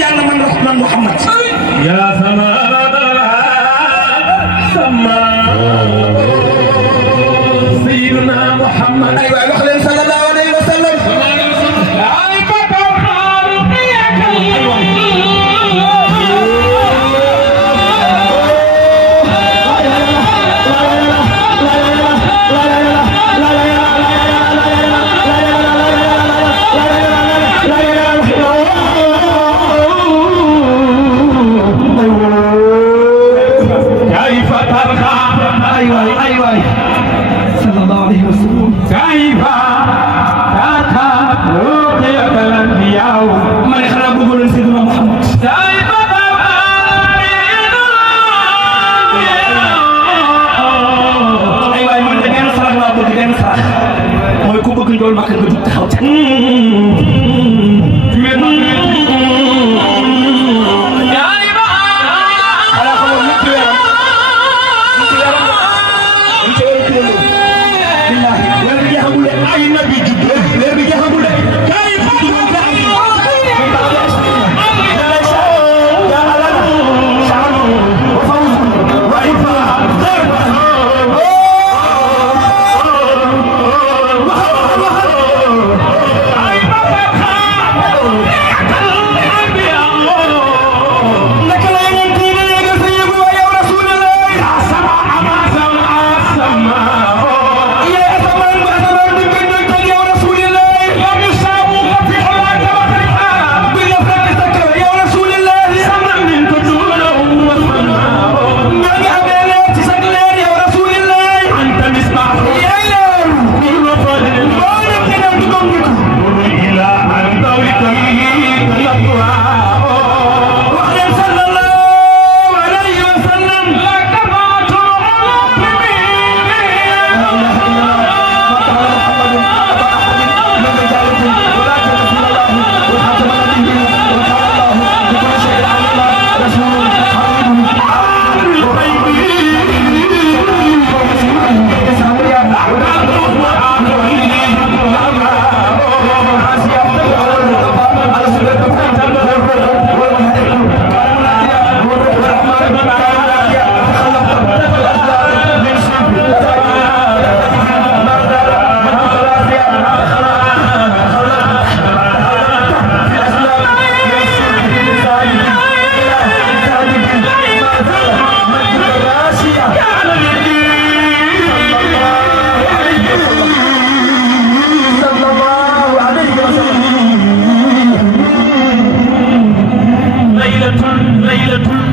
yàlla man Muhammad ya sama sayyidina Muhammad ay waay wax leen sallallahu alayhi wa sallam ay papa xaaru iyaka loolu ma ko jug taxaw ca Sallallahu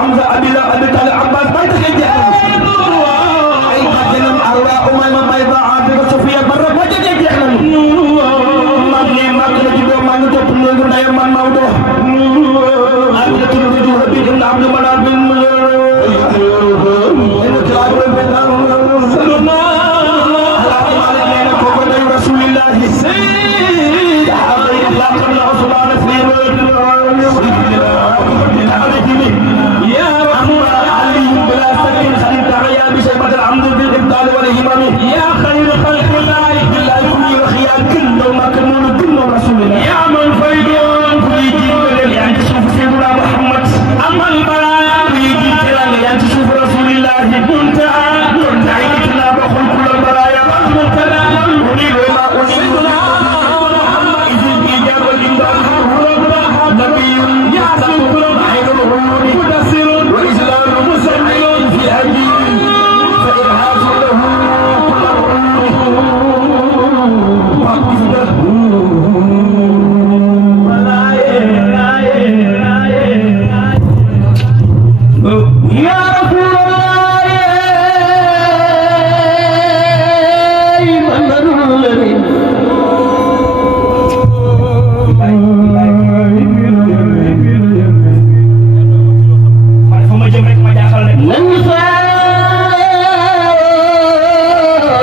Hamza Abila Abi Talib Abbas bay tax jeex ay bàjjenam Arwa Umayma Bayda Atika Sofiya Barra ba jeex na mag ne mag la ci doom maa ngi topp néegu ndeyam man Maodo ak la tudd ju Habib ibn Abdul Manaf bin يا خير خلق الله بالله كل وخيار كل ما كنون كل رسول الله يا من فيدون في جيل يعني تشوف سيدنا محمد اما البرايا في جيل يعني تشوف رسول الله منتهى عينتنا بخل كل البرايا منتهى ونيل ما سيدنا محمد اذ الاجابه الامداد نبي يعصم عين الغيون مدثر واسلام مسلم في هدي فارهاب له